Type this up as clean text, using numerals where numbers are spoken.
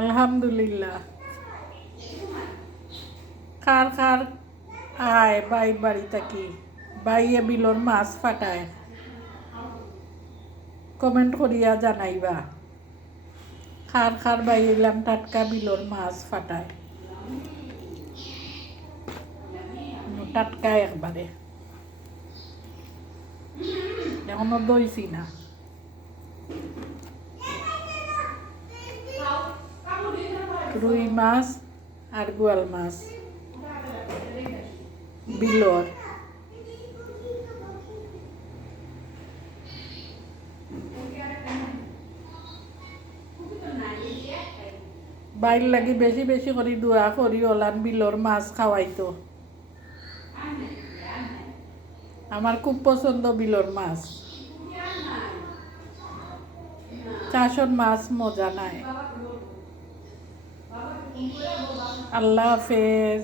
আলহামদুলিল্লাহ। খার খার আয় বাইর বাড়ি থাকি বাইয়ে বিলর মাছ ফাটায় কমেন্ট করিয়া জানাইবা। খার খার বাইলাম টাটকা বিলর মাছ ফাটায় টাটকা একবারে এখনো দইছি না। রুই মাছ আর গোয়াল মাছ বিলর বাইর লাগি বেশি বেশি করে দোয়া করি ওলান বিলর মাছ খাওয়াইতো। আমার খুব পছন্দ বিলর মাছ। চাষর মাছ মজা নাই। আল্লাহ হাফেজ।